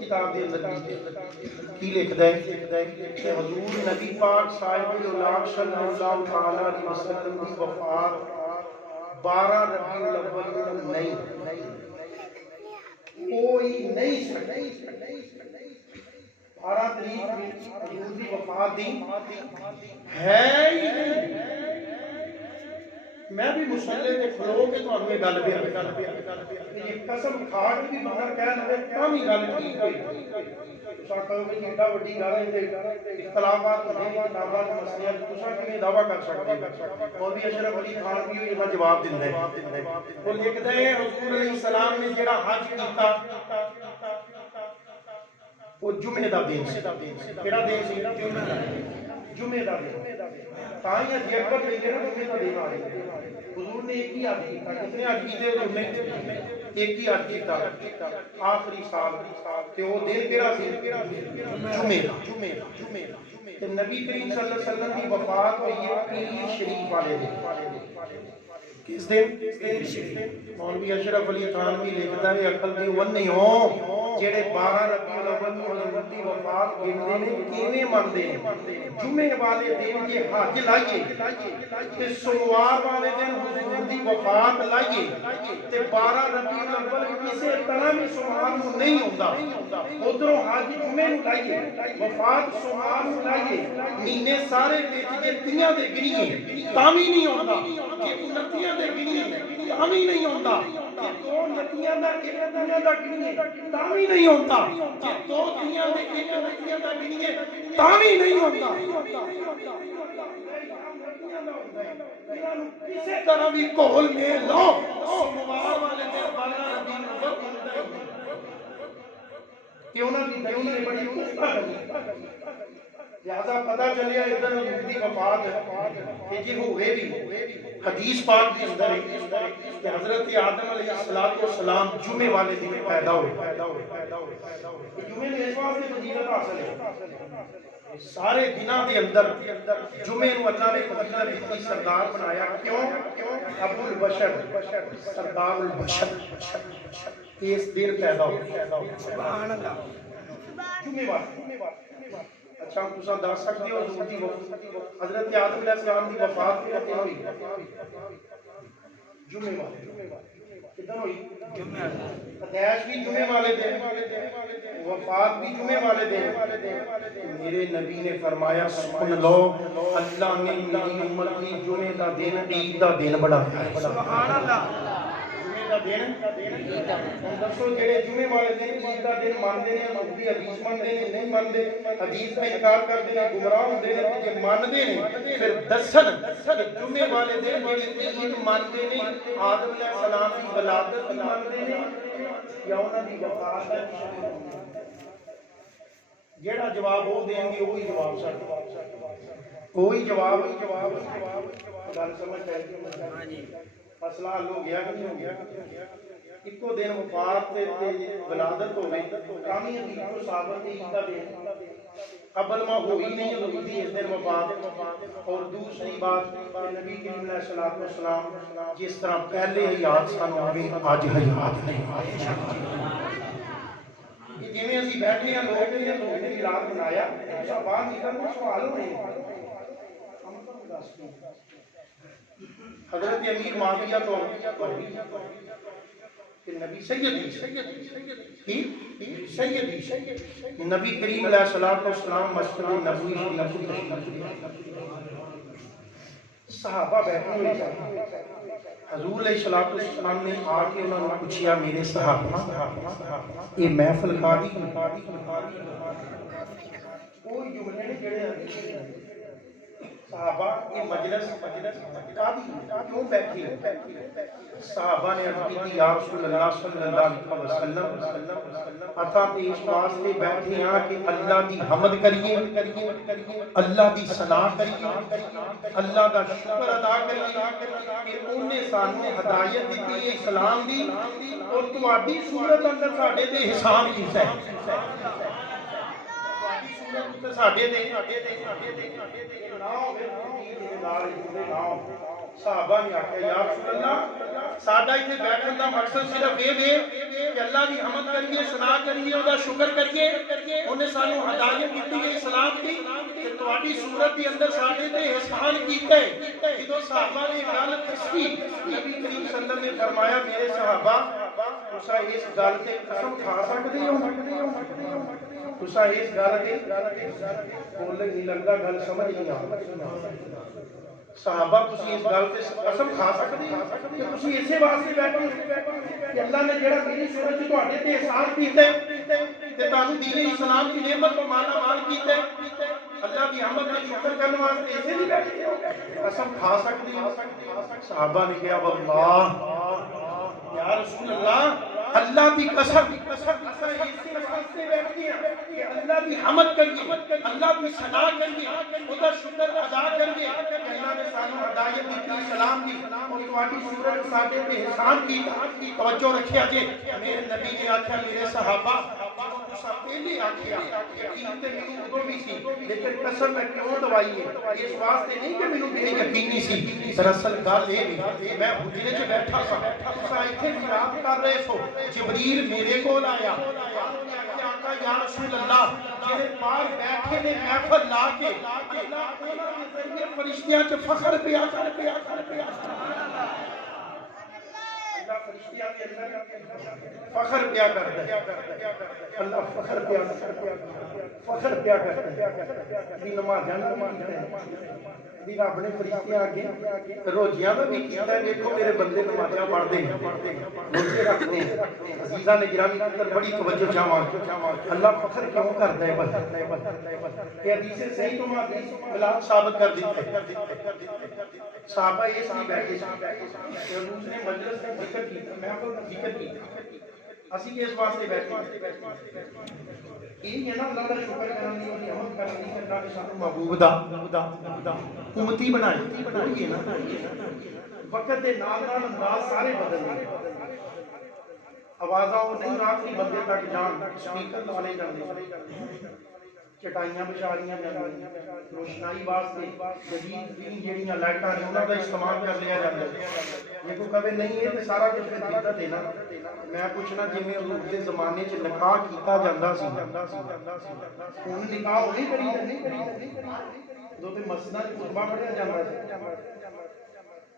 کتاب دے اندر کی لکھدا ہے کہ حضور نبی پاک صاحب العلاق صلی اللہ تعالی علیہ وسلم دی وفات 12 ربیع الاول نہیں کوئی نہیں سکتا 12 تاریخ حضور دی وفات دی ہے ہی نہیں. میں بھی مسلے تے کھلو کے تانوں یہ گل بیان کر یہ قسم کھا کے بھی بندہ کہہ لے تاں بھی گل ٹھیک ہوئی. تساں کہو کہ ایڈا وڈی گل ہے تے اختلافات ہونے کتاباں دے مسئلے تساں کیویں دعویٰ کر سکدے مولوی اشرف علی خان بھی یہ جواب دیندا ہے. وہ لکھدا ہے حضور علیہ السلام نے جڑا حج کیتا وہ جمعے دا دن سی. کیڑا دن سی؟ جمعے دا دن. تاں ہی اج اکبر لے نا جمعے دا دن آ گیا. حضور نے ایک ہی حج کیتا. کتنے حج کیتے حضور نے؟ ایک ہی حج کیتا آخری سال تے وہ دن کیڑا سی؟ جمعے دا. تے نبی کریم صلی اللہ علیہ وسلم دی وفات ہوئی ہے پیر شریف والے دن. کس دن؟ مولوی اشرف علی خان بھی لکھدا ہے عقل دی ون نہیں ہو جڑے 12 ربیع الاول نوں حضور دی وفات گنتے نے کیویں مندے نے. جمعے والے دن جے حج لائیے تے سوموار والے دن حضور دی وفات لائیے تے 12 ربیع الاول کسے طرح بھی سوموار نوں نہیں ہوندا. ادھروں حج جمعے نوں لائیے وفات سوموار نوں لائیے مہینے سارے وچ جے 30 دے گنیے تاں وی نہیں ہوندا. جے 29 دے گنیے تاں وی نہیں ہوندا. جے 2 نتیاں دا ایک نتیاں دا گنیے تاں وی نہیں ہوندا. جے 2 تیاں دے ایک نتیاں دا گنیے تاں وی نہیں ہوندا. کسے طرح بھی کول میں لو سوموار والے دن 12 ربیع الاول کہ انہاں دی دلیل بڑی پختہ ہے. لہذا پتہ چلیا ادھر حضور دی وفات کہ جی ہوئے بھی حدیث پاک کے اندر ہے کہ حضرت آدم علیہ السلام جمعے والے دن پیدا ہوئے. جمعے میں اس واسطے فضیلت حاصل ہے سارے دنوں کے اندر جمعے نو اللہ نے فضیلت دی سردار بنایا. کیوں؟ ابو البشر سردار البشر اس دن پیدا ہوئے. سبحان اللہ. جمعے والے اچھا ہم تساں دس سکتے ہو حضور دی حضرت آدم علیہ السلام دی وفات کدوں ہوئی؟ جمعے والے کدوں ہوئی؟ پیدائش بھی جمعے والے دن وفات بھی جمعے والے دن. میرے نبی نے فرمایا سن لو اللہ نے میری امت کی جمعے دا دن عید دا دن بنایا ہے. سبحان اللہ. دسو جڑے جمعے والے دن عید دا دن مانتے ہیں مذہبی حدیث مانتے ہیں نہیں مانتے حدیث کا انکار کرتے ہیں گمراہ ہوتے ہیں جے مانتے ہیں پھر دسن جمعے والے دن جڑی عید مانتے ہیں آدم علیہ السلام کی ولادت بھی مانتے ہیں یا انہاں دی وفات ہے. جیڑا جواب وہ دیں گے وہی جواب ساڈا وہی جواب گل سمجھ آئی. مسئلہ حل ہو گیا کہ نہیں ہو گیا؟ ایکو دن وفات تے ولادت ہو گئی کامی حدیث کو ثابت ہے عید دا دن قبل ما ہوئی نہیں حضور دی اس دن وفات. اور دوسری بات نبی کریم علیہ السلام جس طرح پہلے حیات سن آگے اج حیات نہیں. جویں اسی بیٹھے ہیں لوگ نے میلاد منایا باہر نکلنا سوال ہونے حضرت امیر معاویہ تو نبی سیدی نبی کریم علیہ السلام مسجد نبوی صحابہ بیٹھے ہوئے حضور علیہ السلام نے آ کے انہوں نے پوچھیا میرے صحابہ یہ محفل کاری کوئی جملے نے جڑے صحابہ یہ مجلس کیوں بیٹھی ہے؟ صحابہ نے عرض کی یا رسول اللہ صلی اللہ علیہ وسلم عطا پیش واسطے بیٹھے ہیں کہ اللہ دی حمد کریے اللہ دی ثنا کریے اللہ دا شکر ادا کریے کہ انہیں سانوں ہدایت دیتی ہے اسلام دی اور تمہاری صورت اندر ساڈے تے احسان کیتا ہے. صحابہ نے آخیا یا رسول اللہ ساڈا ایتھے بیٹھن دا مقصد صرف یہ ہے کہ اللہ دی حمد کریے ثنا کریے او دا شکر کریے اونے سانو ہدایت دتی ہے اسلام دی تے تہاڈی صورت دے اندر ساڈے تے احسان کیتا ہے جدوں صحابہ نے گل دسی نبی کریم صلی اللہ علیہ وسلم نے فرمایا میرے صحابہ تسا اس گل تے قسم کھا سکدے ہو تسا اس گل تے بولے نہیں لگدا گل سمجھ نہیں آ صحابہ تسی اس گل تے قسم کھا سکدے ہو کہ تسی اسی واسطے بیٹھے ہو کہ اللہ نے جڑا میری صورت تے تہاڈے تے احسان کیتا ہے تے تانوں دین اسلام دی نعمت تو مالا مال کیتا ہے اللہ دی حمد تے شکر کرنے واسطے ایسے نہیں بیٹھے ہو قسم کھا سکدے ہو صحابہ نے کہا واللہ یا رسول اللہ دی قسم اللہ دی حمد کریے اللہ کی ثنا کریے خدا شکر ادا کریے اللہ نے سانو ہدایت دی سلام دی اور تواڈی صورت ساڈے تے احسان کی توجہ رکھیا جے میرے نبی نے آکھیا میرے صحابہ تساں پہلے آکھیا یقین تے مینوں اودوں بھی سی لیکن قسم میں کیوں دوائی ہے اس واسطے نہیں کہ مینوں بے یقینی سی دراصل گل اے میں حجرے وچ بیٹھا سا تساں ایتھے خطاب کر رہے سو جبریل میرے کول آیا یا رسول اللہ جڑے پار بیٹھے نے محفل لا کے اللہ انہاں دے ذریعے فرشتیاں چ فخر پیا کر اللہ فرشتیاں دے اندر فخر پیا کردا ہے اللہ فخر پیا کردا ہے دی نماز دی رب نے فرشتیاں اگے روزیاں دا بھی کیتا ہے دیکھو میرے بندے نمازاں پڑھدے ہیں روزے رکھتے ہیں عزیزاں نے گرامی پر بڑی توجہ چاہواں اللہ فخر کیوں کردا ہے بس کہ حدیث صحیح تو حدیث ملاد ثابت کر دیتے صحابہ اس لیے بیٹھے کہ حضور نے مجلس میں ذکر کیتا میں آپ کو ذکر کیتا اسی اس واسطے بیٹھے یہ نا اللہ کا شکر کرنے اور حمد کرنے کہ اللہ نے سانو محبوب دا امتی بنائی کوئی ہے نا وقت دے نال نال انداز سارے بدل گئے آوازاں وہ نہیں آخری بندے تک جان سپیکر والے جاندے چٹائیاں بچاریاں جاندیاں روشنائی واسطے جدید دین جڑیاں لائٹاں نے انہاں دا استعمال کر لیا جاندا ہے یہ کو کبھی نہیں ہے تے سارا کچھ پھر بدعت ہے نا میں پوچھنا جویں حضور دے زمانے چ نکاح کیتا جاندا سی ہن نکاح نہیں کری دو تے مسجداں وچ خطبہ پڑھیا جاندا سی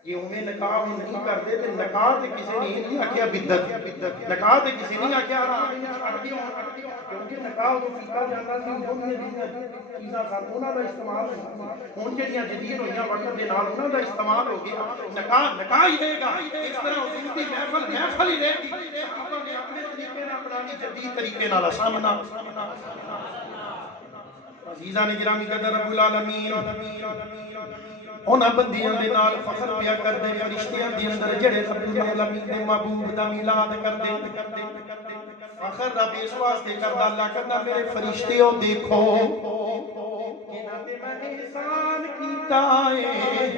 یہ ہمیں نکاح نہیں کرتے تے نکاح تے کسی نے نہیں آکھیا بدعت نکاح تے کسی نے آکھیا حرام چھڈ دیو کیونکہ نکاح تو کیتا جاندا سی دنیا دی چیزاں سن انہاں دا استعمال ہن جڑیاں جدید ہوئیاں وقت دے نال انہاں دا استعمال ہو گیا نکاح ہی رہے گا اس طرح حضور دی محفل ہی رہے گی صحابہ نے اپنے طریقے نال اپنانی جدید طریقے نال سامنا عزیزاں نے گرامی قدر رب العالمین انہاں بندیاں دے نال فخر پیا کردے فرشتیاں دے اندر جڑے رب العالمین دے محبوب دا میلاد کردے فخر رب اس واسطے کردا اللہ کہندا میرے فرشتیو دیکھو انہاں تے میں احسان کیتا ہے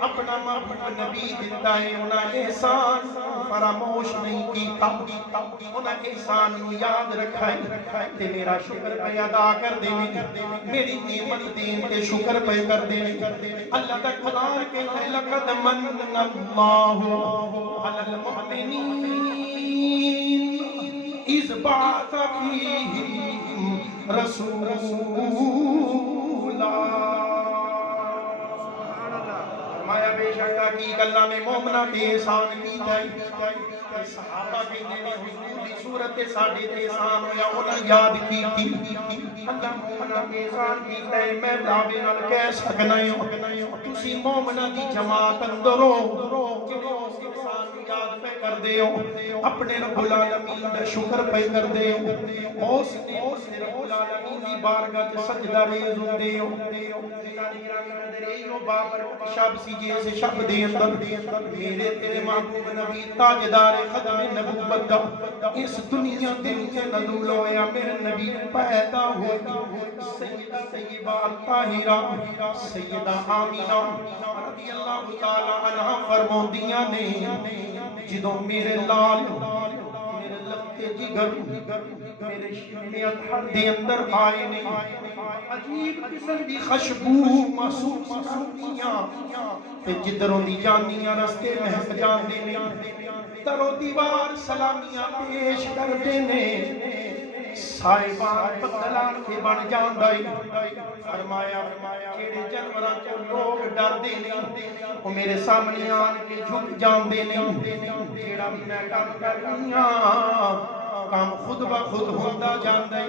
اپنا محبوب نبی دتا ہے انہاں احسان فراموش نہیں کیتا انہاں احسان نو یاد رکھا ہے تے میرا شکر پہ ادا کر دینے میری نعمت دین تے شکر پہ کر دینے اللہ دا قرآن کہتا ہے لقد من اللہ علی المؤمنین اذ بعث فیہم رسولا فرمایا بے شک حقیقت اللہ نے مومناں تے احسان کیتا ہے صحابہ کہندے نے حضور دی صورت تے ساڈے تے احسان ہویا انہاں یاد کیتی اللہ مومناں تے احسان کیتا ہے میں دعوے نال کہہ سکنا ہوں تسی مومناں دی جماعت اندر ہو جڑے اس احسان نوں یاد پہ کردے ہو اپنے رب العالمین دا شکر پہ کردے ہو اس رب العالمین دی بارگاہ تے سجدہ ریز ہوندے ہو بابر شب سی جیسے شب دے اندر میرے تیرے محبوب نبی تاجدار ختم نبوت دا اس دنیا دل کے نزول ہویا میرے نبی پیدا ہوئی سیدہ طیبہ طاہرہ سیدہ آمینہ رضی اللہ تعالی عنہ فرماندیاں نے جدوں میرے لال میرے لفظ تے جگر میرے شینے ادھر دے اندر آئے نے عجیب قسم دی خوشبو محسوس ہوندیاں تے جدروں دی جانیاں رستے مہک جاندے نے درو دیوار سلامیاں پیش کردے نے صاحبان پتلا کے بن جاندائی فرمایا کیڑے جانوراں تو لوگ ڈردے نہیں وہ میرے سامنے آن کے جھک جاندے نہیں جیڑا میں کام کرنیاں کام خود بخود ہوتا جاندے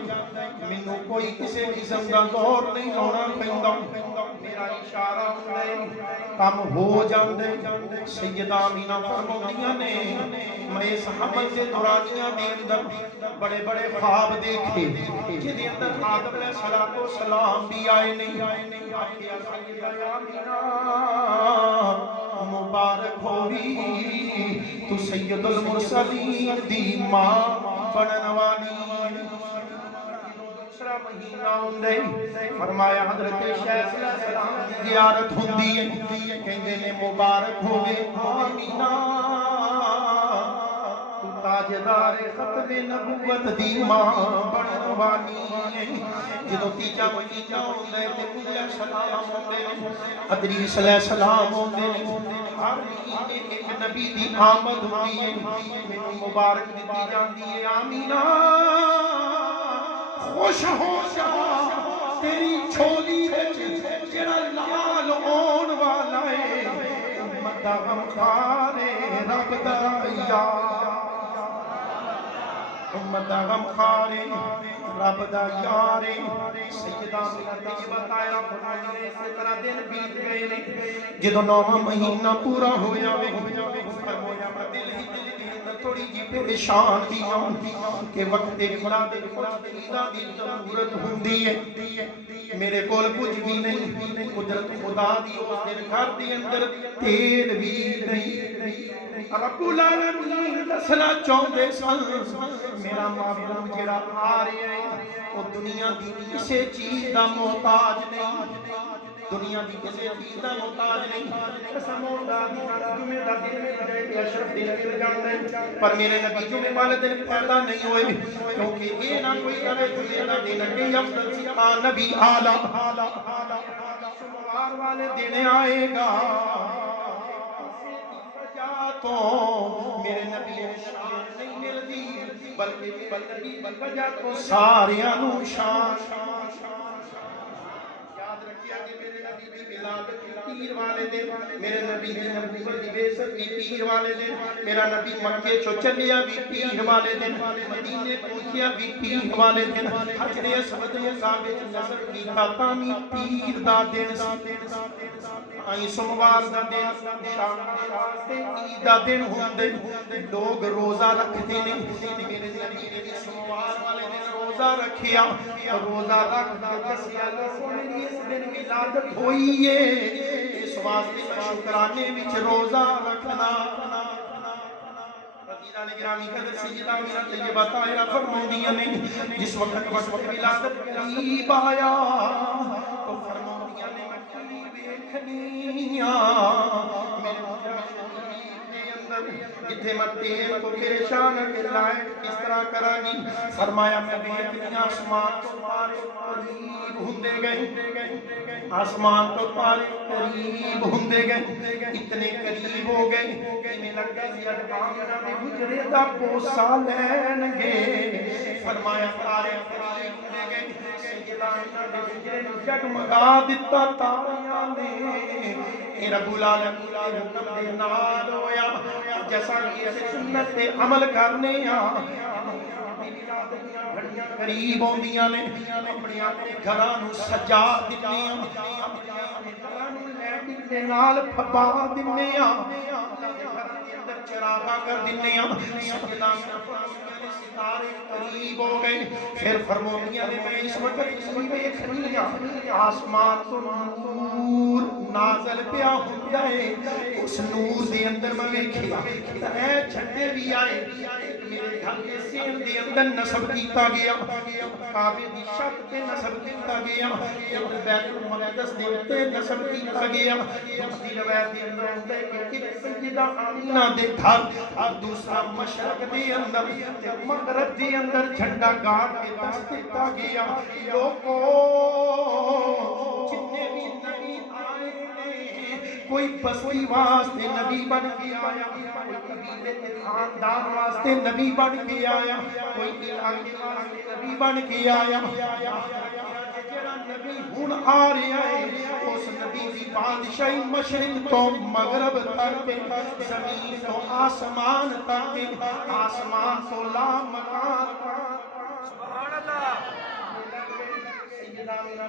مینوں کوئی کسی قسم دا زور نہیں لانا پیندا میرا اشارہ ہوندے کام ہو جاندے سیدہ آمینہ فرماندیاں نے میں اس حمل سے دورانیاں دے اندر بڑے بڑے خواب دیکھے جدے اندر آدم علیہ السلام بھی آئے نہیں آخیا سیدہ آمینہ مبارک ہوئی تو سید المرسلین دی ماں بنن والی دوسرا مہینہ ہوندے فرمایا حضرت شیخ علیہ السلام کی زیارت ہوندی ہے کہندے نے مبارک ہوئے آمینہ تو تاجدار ختم نبوت دی ماں بنن والی جدو تیجا مہینہ ہوندے تے علیہ السلام ہوندے ادریس علیہ السلام ہوندے ہر مہینے ایک نبی دی آمد ہوئی ہے مینوں مبارک دتی جاندی ہے آمینہ خوش ہو جا تیری چھولی وچ جڑا لال اون والا ہے امت دا غمخارے رب دا یار امت دا غمخارے رب دا یار سیدہ آمینہ نے بتایا فرمایا اسی طرح دن بیت گئے نے جدوں 9واں مہینہ پورا ہویا فرمایا میں دل ہی دل دے اندر تھوڑی جی پریشان بھی ہوں کہ وقت ولادت کچھ چیزاں دی ضرورت ہوندی ہے میرے کول کچھ بھی نہیں قدرت خدا دی اس دن گھر دے اندر تیل بھی نہیں رب العالمین دسنا چاہندے سن میرا معبود جڑا آ رہا ہے وہ دنیا دی کسی چیز دا محتاج نہیں دنیا دی کسی چیز دا محتاج نہیں قسم خدا دی جمعے دا دن میں جائے اشرف دن مل جاندے پر میرے نبی جمعے والے دن پیدا نہیں ہوئے کیونکہ یہ نہ کوئی کرے جمعے دا دن کہ افضل سی نبی اعلی سوموار والے دن آئے گا تو میرے نبی شان نہیں ملتی بلکہ وجہ تو ساریاں نو شان یاد رکھیا کہ میرے نبی دی ولادت پیر والے دن میرے نبی دی نبوت دی بعثت بھی پیر والے دن میرا نبی مکے چو چلیا بھی پیر والے دن مدینے پہنچیا بھی پیر والے دن حجر اسود مصابت نظر کی تامی پیر دا دن آئی سوموار دا دن شام واسطے عید دا دن ہوندے لوگ روزہ رکھتے نے میرے نبی نے سوموار والے دن روزہ رکھیا روزہ رکھ کے دسیا لوگوں نے اس دن ولادت ہوئی ہے اس واسطے میں شکرانے وچ روزہ رکھنا عزیزان گرامی قدر سیدہ آمینہ طیبہ طاہرہ فرماندیاں نے جس وقت ولادت قریب آیا تو فرماندیاں نے جتھے میں تیل کو پریشان کے لائٹ کس طرح کرانی فرمایا میں بیٹھنی آسمان تو تارے قریب ہوندے گئے آسمان تو تارے قریب ہوندے گئے اتنے قریب ہو گئے کہ میں لگا سی اڈکامنا میں حجرے دا پوسا لین گے فرمایا تارے قریب ہوندے گئے سیدہ آمینہ دے حجرے جگمگا دیتا تاریاں نے اے رب العالمین کے حکم دے نال ہویا جیسا کہ اسے سنت تے عمل کرنے گھڑیاں قریب ہوندیاں نے اپنے اپنے گھراں نو سجا دتیاں اپنے گھراں نو لائٹنگ دے نال پھپا دتیاں اندر چراغا کر دتیاں ستارے قریب ہو گئے پھر فرماندیاں نے میں اس وقت اسی ویکھنی آسمان تو نور نازل پیا ہوندا ہے اس نور دے اندر میں ویکھیا اے جھنڈے بھی آئے میرے گھر کے سین دے اندر نصب کیتا گیا کعبے دی چھت تے نصب کیتا گیا بیت المقدس دے تے نصب کیتا گیا دوسری روایت دے اندر آندا ہے کہ ایک سیدہ آمینہ دے گھر اور دوسرا مشرق دے اندر تے مغرب دے اندر جھنڈا گاڑ کے دس دیتا گیا لوگوں جتنے بھی نبی آئے کوئی بستی واسطے نبی بن کے آیا کوئی قبیلے کے خاندان واسطے نبی بن کے آیا کوئی علاقے واسطے نبی بن کے آیا جڑا نبی ہن آ رہا ہے اس نبی دی بادشاہی مشرق تو مغرب تک زمین تو آسمان تک آسمان تو لا مکان سبحان اللہ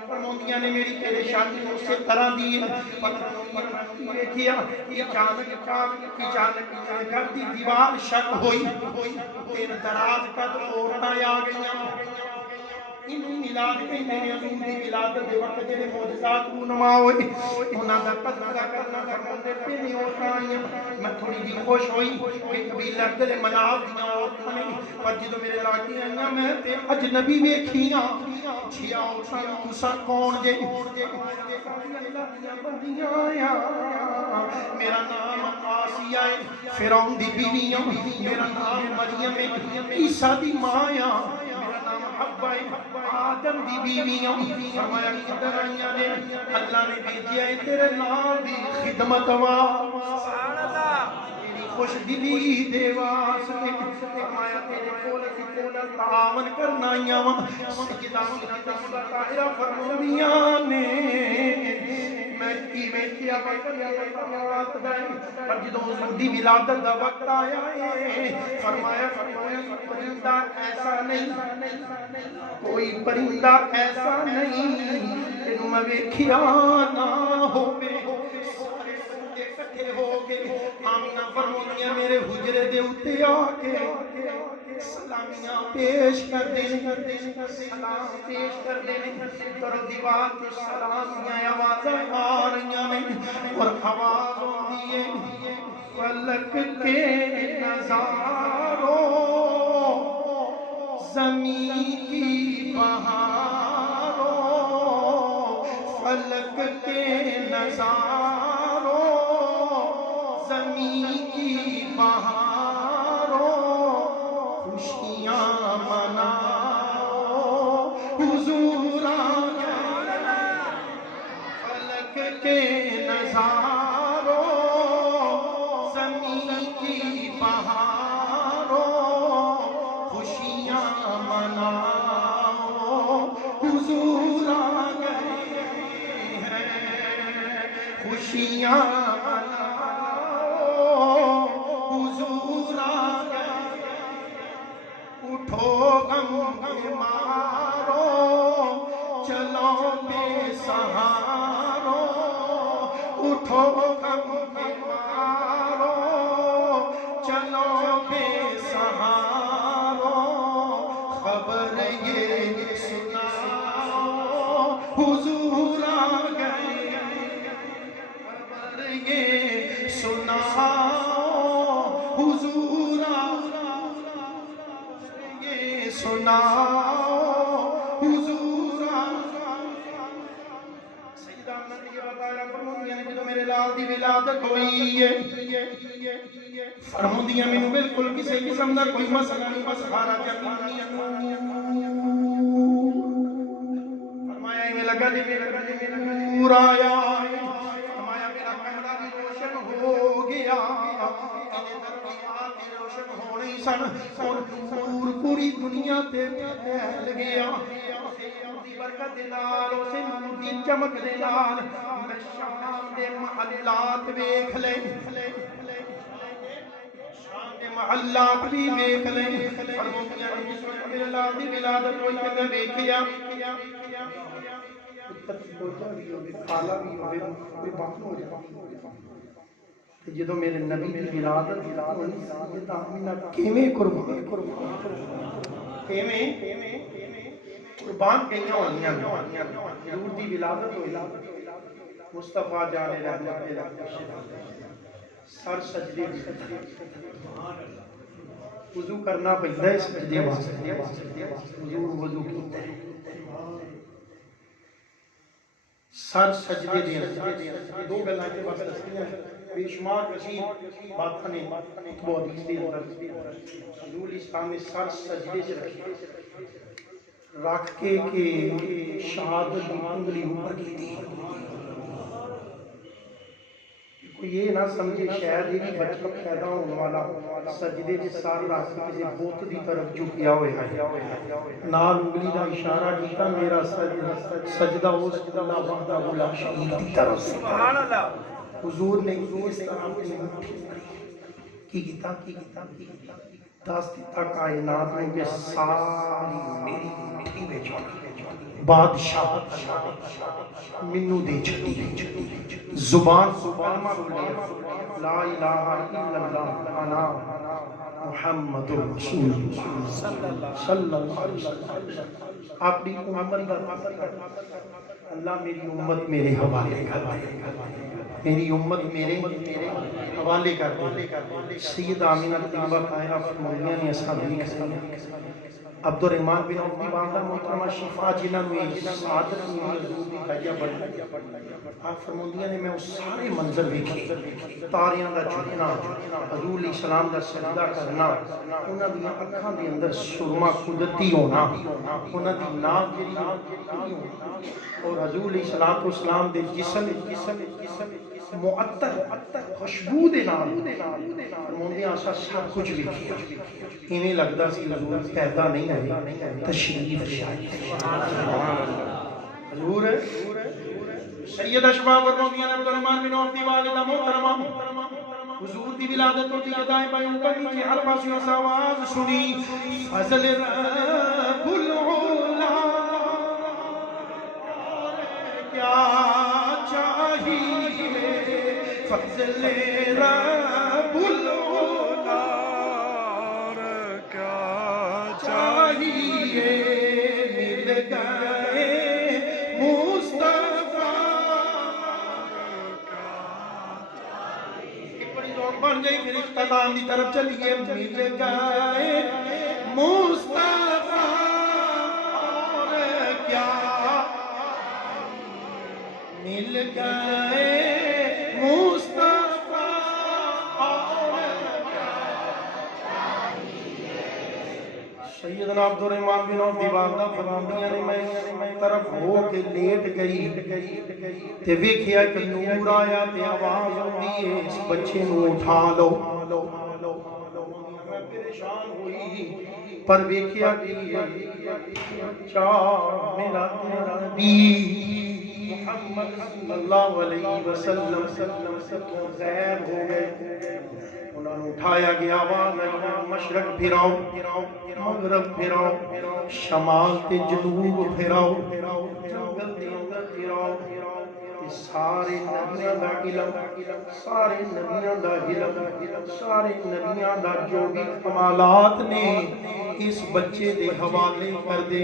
فرمودیاں نے میری پریشانی اسی طرح دی دیکھیا اچانک گھر دی دیوار شک ہوئی تین دراز قد عورتاں آ گئیاں انہوں ملاد کہندے نے حضور دی ولادت دے وقت جڑے معجزات رونما ہوئے انہاں دا تذکرہ کرنا فرماندے پے نے عورتاں آئیاں میں تھوڑی جی خوش ہوئی کہ قبیلہ دل مناف دیاں عورتاں نے پر جدوں میرے لاگے آئیاں میں تے اجنبی ویکھیاں جھیا عورتاں تساں کون جے اللہ دیاں بندیاں آیا میرا نام آسیہ ہے فرعون دی بیویاں میرا نام مریم ہے عیسیٰ دی ماں ہے آدم دی بیویاں فرمایا کدھر آئیاں نے اللہ نے بھیجیا ہے تیرے نام دی خدمت سبحان اللہ تیری خوش دلی دے واسطے فرمایا تیرے کول تعاون کرنا آئیاں سیدہ طاہرہ فرمایا نے میں کیویں کیا وقت پر جدوں حضور دی ولادت دا وقت آیا ہے فرمایا پرندہ ایسا نہیں کوئی پرندہ ایسا نہیں تینوں میں ویکھیا نہ ہووے اکٹھے ہو کے آمینہ فرمایا میرے حجرے دے اوتے آ کے سلامیاں پیش کر دیں سلام پیش کر دیں تر دیوار کے سلامیاں آوازیں آ رہی ہیں اور آواز ہوتی ہے فلک کے نظاروں زمین کی بہاروں فلک کے نظاروں زمین کی بہاروں خوشیاں مناؤ حضور آیا فلک کے نظاروں زمین کی بہاروں خوشیاں مناؤ حضور آ گئے ہیں خوشیاں مناؤ حضور آ گئے اٹھو غم کے مارو چلو بے سہارو اٹھو غم کے مارو چلو بے سہارو خبر یہ سناؤ حضور آ گئے خبر یہ سناؤ حضور آ گئے سناؤ حضور آ سیدہ امت یہ بتایا فرمودیاں نے جدوں میرے لال دی ولادت ہوئی ہے فرمودیاں مینوں بالکل کسی قسم دا کوئی مسئلہ نہیں بس خارا جنانی فرمایا میں لگا جی میرا نور آیا فرمایا میرا کمرہ بھی روشن ہو گیا روشن ہونے سن اور نور پوری دنیا تے پھیل گیا دی برکت دے نال اسے نور دی چمک دے نال میں شام دے محلات ویکھ لے شام دے محلات بھی ویکھ لے فرمایا جس وقت میرے لال دی ولادت ہوئی تے میں ویکھیا کالا بھی ہوئے کوئی بات ہو جائے جدوں میرے نبی دی ولادت ہوئی سیدہ آمینہ کیویں قربان گئیاں ہوئیاں حضور دی ولادت ہوئی مصطفیٰ جان رحمت سر سجدے وضو کرنا پہنتا ہے سجدے واسطے، وضو کیتا ہے، سر سجدے دے اندر دو گلاں تے بس دسیاں بے شمار کثیر باتاں نے وہ حدیث دے اندر حضور اسلام نے سر سجدے چ رکھے، رکھ کے کہ شہادت کی انگلی اوپر کی تھی، یہ نہ سمجھے شاید یہ بھی بچہ پیدا ہونے والا سجدے کے سار رکھ کے کسی بت کی طرف جھکیا ہوا ہے، نال انگلی کا اشارہ کیتا میرا سجدہ اس اللہ وحدہ لا شریک کی طرف سبحان اللہ۔ حضور نے اس طرح اپنی مٹھی کی کیتا دس دیتا کائنات میں کہ ساری میری مٹھی میں بادشاہ منو دے چھٹی زبان کلمہ بولیا لا الہ الا اللہ انا محمد رسول اللہ صلی اللہ علیہ وسلم، اپنی امت کا اللہ میری امت میرے حوالے کر دے، میری امت میرے حوالے کر دے۔ سید آمینہ طیبہ طاہرہ فرمایا نے ایسا دیکھ سکتے عبد الرحمن بن عوف دی والدہ محترمہ شفا جنہاں میں سعادت میں حضور دی خیہ بڑھنا، آپ فرماندیاں نے میں اس سارے منظر دیکھے، تاریاں دا جھکنا، حضور علیہ السلام دا سجدہ کرنا، انہاں دی اکھاں دے اندر سرما قدرتی ہونا، انہاں دی ناک جڑی ہونا، اور حضور علیہ السلام دے جسم معطر خوشبو دے نال فرماندیاں اسا سب کچھ ویکھیا، ایویں لگدا سی حضور پیدا نہیں ہوئے تشریف لے آئے۔ حضور سید اشباح فرماندیاں نے عبد الرحمن بن عوف دی والدہ محترمہ حضور دی ولادت ہوتی کہ دائیں بائیں اوپر نیچے ہر پاسوں سے آواز سنی فضل رب العلا کیا چاہیے، فضل رب العلا کیا چاہیے، مل گئے مصطفیٰ ایک بڑی ذوق بن گئی، پھر اختتام دی طرف چلیے، مل گئے مصطفیٰ اور کیا مل گئے مصطفیٰ اور سیدنا عبد الرحمن بن عوف دی والدہ فرماندیاں نے میں طرف ہو کے لیٹ گئی تے ویکھیا کہ نور آیا تے آواز ہوندی ہے اس بچے نو اٹھا لو، میں پریشان ہوئی پر ویکھیا کہ بچہ میرا نبی محمد صلی اللہ علیہ وسلم غائب ہو گئے، انہوں نے اٹھایا گیا، آواز آئی مشرق پھراؤ، مغرب پھراؤ، شمال تے جنوب پھراؤ، جنگل دے اندر پھراؤ، سارے نبیاں دا علم، سارے نبیاں دا علم، سارے نبیاں دا جو بھی کمالات نے اس بچے دے حوالے کر دے،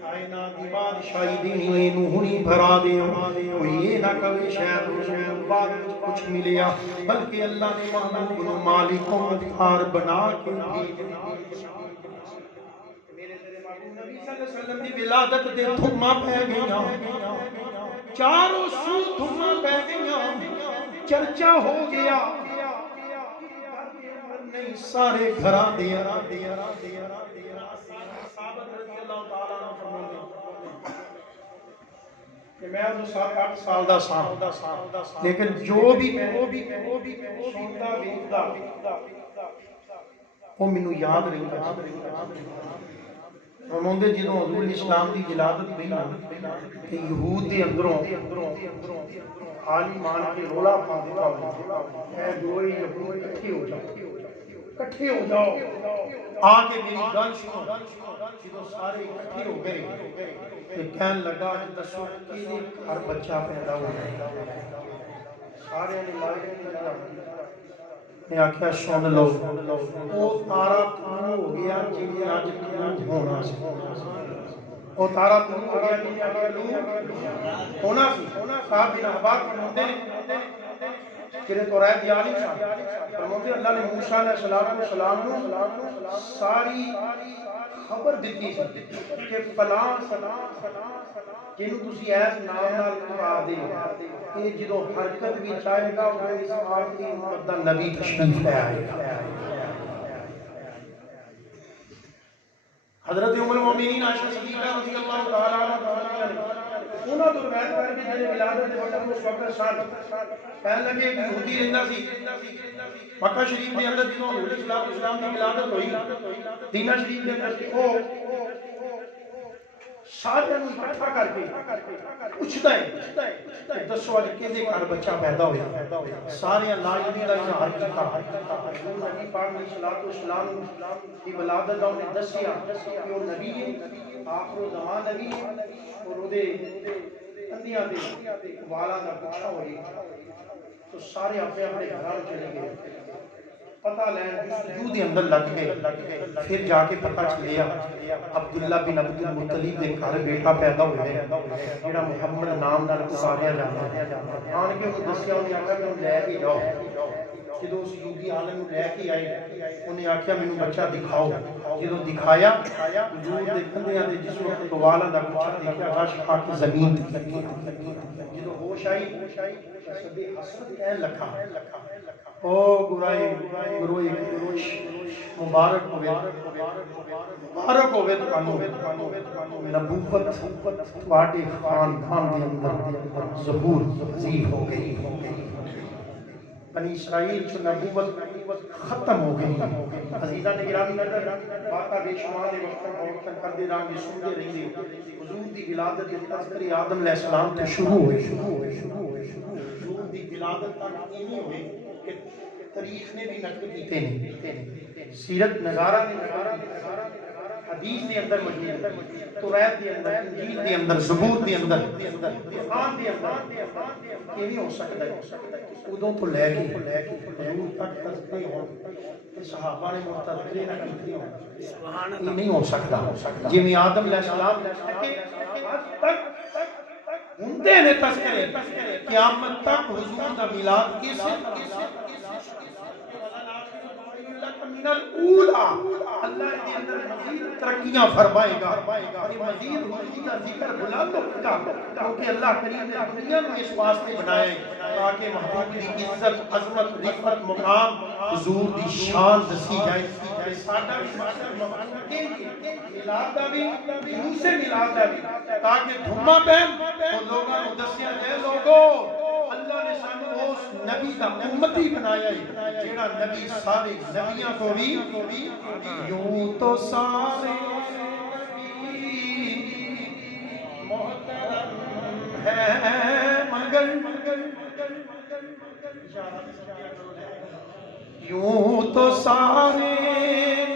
کائنات دی بادشاہی دی اینو ہنی بھرا دیو، کوئی یہ نہ کبھی شاید بعد کچھ ملیا، بلکہ اللہ نے محبوب نو مالک و مختار بنا کے میرے تیرے محبوب نبی صلی اللہ علیہ وسلم دی ولادت دے تھما پہ گئیاں، چاروں سو تھما پہ گئیاں، چرچا ہو گیا نہیں سارے گھراں دیا صحابت رضی اللہ تعالیٰ عنہ فرماتے کہ میں تو 7-8 سال دا ساں، لیکن جو بھی سنتا ویکھدا وہ مینوں یاد رہندا فرماندے جدوں حضور اسلام دی ولادت ہوئی نا کہ یہود دے اندروں عالی مان کے رولا پا دیتا اے دوئی یہود اکٹھے ہو جاؤ آ کے میری گل سنو، جدوں سارے اکٹھے ہو گئے کہ کہن لگا کہ دسو کیدے ہر بچہ پیدا ہو گیا، سارے نے لائے میں آکھیا سن لو او تارا طلوع ہو گیا جنہیں آج طلوع ہونا سی، او تارا طلوع ہو گیا جنہیں آج طلوع ہونا سی۔ صاحب بن احباب فرماتے ہیں تیرے توریت دی عالم شان فرماتے اللہ نے موسیٰ علیہ السلام کو ساری خبر دیتی سی کہ فلاں جنہوں تسی ایس نام نال پکار دے کہ جدو حرکت بھی چاہے گا وہ اس آخری امت دا نبی تشریف لے آئے گا. حضرت ام المومنین عائشہ صدیقہ رضی اللہ تعالیٰ عنہ انہوں تو روایت کر کے جنہیں ولادت دے وقت اس وقت سن کہنے لگے کہ یہودی رہندا سی مکہ شریف دے اندر جنہوں حضور صلی اللہ علیہ وسلم کی ولادت ہوئی مدینہ شریف دے اندر وہ سارے نوں اکٹھا کر کے پوچھدا ہے دسو اج کدے گھر بچہ پیدا ہویا سارے لاجمی دا اظہار کیتا نبی پاک علیہ الصلوۃ والسلام کی ولادت دا انہیں دسیا کہ وہ نبی ہے آخر الزمان نبی ہے اور وہ دے اندیاں دے والا دا پوچھا ہوئی تو سارے اپنے اپنے گھر چلے گئے پتہ لین جستجو دے اندر لگ گئے پھر جا کے پتہ چلیا عبداللہ بن عبد المطلب دے گھر بیٹا پیدا ہوئے جڑا محمد نام نال پکاریا جاندا ہے آن کے انہوں دسیا انہیں آخیا کہ لے کے جاؤ جدو اس یہودی عالم نوں لے کے آئے انہیں آخیا مینوں بچہ دکھاؤ جدو دکھایا حضور دے کندھیاں دے جس وقت والا دا بچہ دیکھا رش کھا کے زمین جدو ہوش آئی سبھی حسرت کہنے لگا او گروئی مبارک ہوئے تو نبوت تواڈے خاندان دے اندر ظہور پذیر ہو گئی بنی اسرائیل چ نبوت ختم ہو گئی عزیزاں نے گرامی نظر باتاں بے شمار دے وقت اور کردے رہاں گے سنتے رہیں گے حضور دی ولادت دے تذکرے آدم علیہ السلام تے شروع ہوئے حضور دی ولادت تک ایویں ہوئے کہ تاریخ نے بھی نقل کیتے نہیں سیرت نگارہ نے حدیث دے اندر موجود توریت دے اندر انجیل دے اندر زبور دے اندر قرآن دے اندر کیویں ہو سکتا ہے ادوں تو لے کے حضور تک تذکرے ہون صحابہ نے تذکرے نہ کیتے ہون یہ نہیں ہو سکتا جویں آدم علیہ السلام لے کے آج تک ہوندے نے تذکرے قیامت تک حضور دا میلاد کیسے من الاولا اللہ کے اندر مزید ترقیاں فرمائے گا مزید حضور کا ذکر بلند ہوگا کیونکہ اللہ کریم نے دنیا کو اس واسطے بنایا ہے تاکہ محبوب کی عزت عظمت رفعت مقام حضور کی شان دسی جائے ساڈا بھی مقصد میلاد دا بھی جلوس میلاد دا بھی تاکہ دھما پہن تو لوگاں کو دسیا جائے لوگو اللہ نے سانو اس نبی دا امتی بنایا ہے جیڑا نبی سارے نبیاں کو بھی یوں تو سارے محترم ہے مگر یوں تو سارے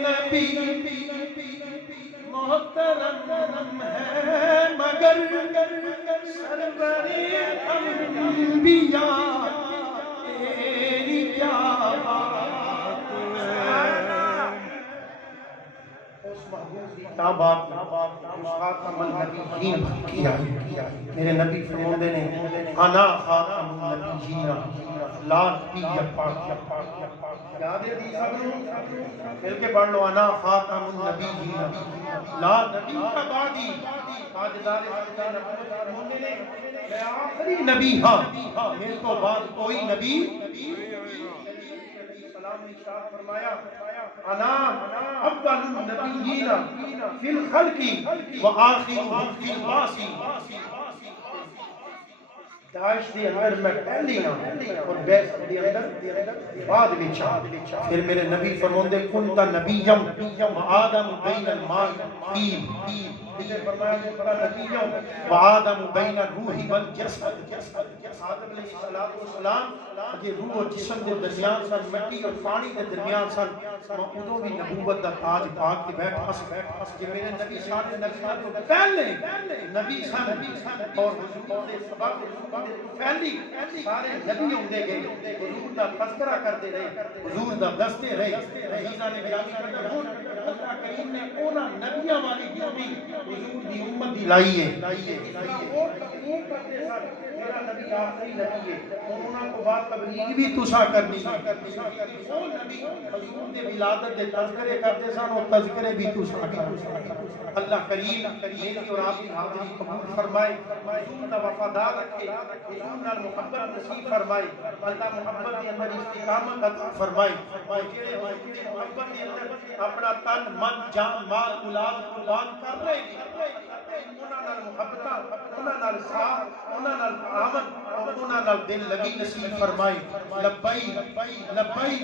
نبی محترم ہے مگر سرور انبیاء تیری کیا بات اس محبوب کی کیا بات خاتم النبیین کیا میرے نبی فرماندے نے انا خاتم النبیین لا نبی پاک یاد ہے دی سب مل کے پڑھ لو انا خاتم النبیین لا نبی کا بعدی تاجدار نبوت نے میں آخری نبی ہاں میرے تو بعد کوئی نبی سلام نے ارشاد فرمایا انا افضل النبیین فی الخلق وآخرهم فی البعث داعش دی اندر میں پہلی ہاں اور بیس دی اندر بعد وچ پھر میرے نبی فرماندے کنت نبیم وآدم بین الماء طین فرمایا نبیم وآدم بین الروح والجسد آدم علیہ السلام یہ روح اور جسم دے درمیان سن مٹی اور پانی دے درمیان سن ادوں بھی نبوت دا تاج پاک کے بیٹھا کہ میرے نبی سارے نبیوں تو پہلے نبی سن اور حضور دے سبب پہلی سارے نبی ہوندے گئے حضور دا تذکرہ کرتے رہے حضور دا دستے رہے عزیزاں نے گرامی کرتے ہوں اللہ کریم نے اونا نبیاں والی ڈیوٹی حضور دی امت دی لائی ہے میرا نبی آخری نبی ہے انہاں کو بات تبلیغ بھی تسا کرنی ہے وہ نبی حضور دے ولادت دے تذکرے کرتے سن اور تذکرے بھی تسا کرنی اللہ کریم میری اور آپ کی حاضری قبول فرمائے حضور دا وفادار رکھے حضور نال محبت نصیب فرمائے اللہ محبت کے اندر استقامت عطا فرمائے اور جڑے حضور دی محبت کے اندر اپنا تن من جان مال اولاد قربان کر رہے ہیں انہاں نال محبتاں انہاں نال ساتھ انہاں نال تعاون اور انہاں نال دل لگی نصیب فرمائے لبیک لبیک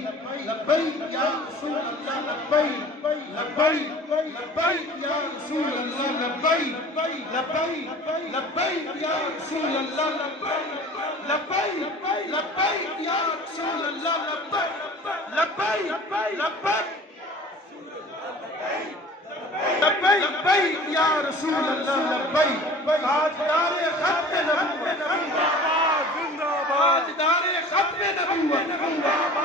لبیک یا رسول اللہ لبیک لبیک لبیک یا رسول اللہ لبیک لبیک لبیک یا رسول اللہ لبیک لبیک لبیک یا رسول اللہ لبیک لبیک لبیک لبیک یا رسول اللہ لبیک تاجدار ختم نبوت تاجدار ختم نبوت